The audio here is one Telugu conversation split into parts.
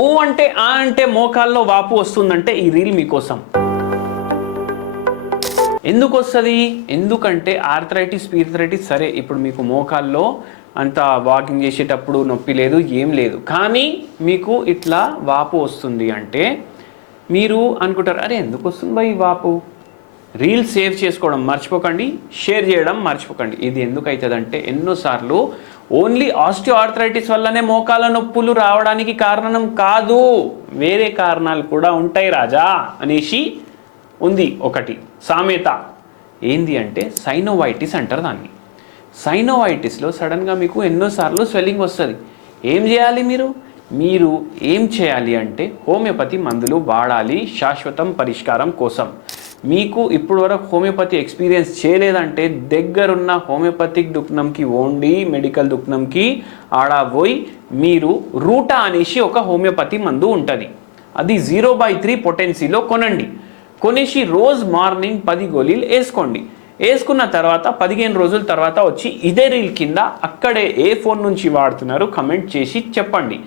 ఓ అంటే ఆ అంటే మోకాల్లో వాపు వస్తుందంటే ఈ రీల్ మీకోసం. ఎందుకు వస్తుంది? ఎందుకంటే ఆర్థరైటిస్ పీర్థరైటిస్ సరే ఇప్పుడు మీకు మోకాల్లో అంత వాకింగ్ చేసేటప్పుడు నొప్పి లేదు, ఏం లేదు, కానీ మీకు ఇట్లా వాపు వస్తుంది అంటే మీరు అనుకుంటారు, అరే ఎందుకు వస్తుంది బా ఈ వాపు? రీల్ సేవ్ చేసుకోవడం మర్చిపోకండి, షేర్ చేయడం మర్చిపోకండి. ఇది ఎందుకు అవుతుందంటే ఎన్నోసార్లు ఓన్లీ ఆస్టియో ఆర్థరైటిస్ వల్లనే మోకాల నొప్పులు రావడానికి కారణం కాదు, వేరే కారణాలు కూడా ఉంటాయి రాజా అనేసి ఉంది ఒకటి సామెత. ఏంది అంటే సైనోవైటిస్ అంటారు దాన్ని. సైనోవైటిస్లో సడన్గా మీకు ఎన్నోసార్లు స్వెల్లింగ్ వస్తుంది. ఏం చేయాలి మీరు? మీరు ఏం చేయాలి అంటే హోమియోపతి మందులు వాడాలి శాశ్వతం పరిష్కారం కోసం. మీకు ఇప్పటివరకు హోమియోపతి ఎక్స్పీరియన్స్ చేయలేదంటే దగ్గరున్న హోమియోపతిక్ దుకాణంకి ఓండి, మెడికల్ దుకాణంకి ఆడ పోయి మీరు రూటా అనేసి ఒక హోమియోపతి మందు ఉంటుంది. అది 0/3 పొటెన్సీలో కొనండి. కొనేసి రోజు మార్నింగ్ 10 గోళీలు వేసుకోండి. వేసుకున్న తర్వాత 15 రోజుల తర్వాత వచ్చి ఇదే రీల్ కింద అక్కడే ఏ ఫోన్ నుంచి వాడుతున్నారు కమెంట్ చేసి చెప్పండి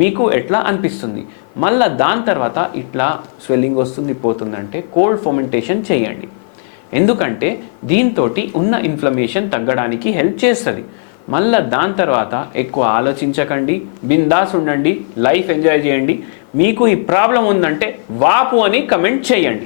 మీకు ఎట్లా అనిపిస్తుంది. మళ్ళీ దాని తర్వాత ఇట్లా స్వెల్లింగ్ వస్తుంది పోతుందంటే కోల్డ్ ఫర్మెంటేషన్ చేయండి. ఎందుకంటే దీంతో ఉన్న ఇన్ఫ్లమేషన్ తగ్గడానికి హెల్ప్ చేస్తుంది. మళ్ళీ దాని తర్వాత ఎక్కువ ఆలోచించకండి, బిందాస్ ఉండండి, లైఫ్ ఎంజాయ్ చేయండి. మీకు ఈ ప్రాబ్లం ఉందంటే వాపు అని కమెంట్ చేయండి.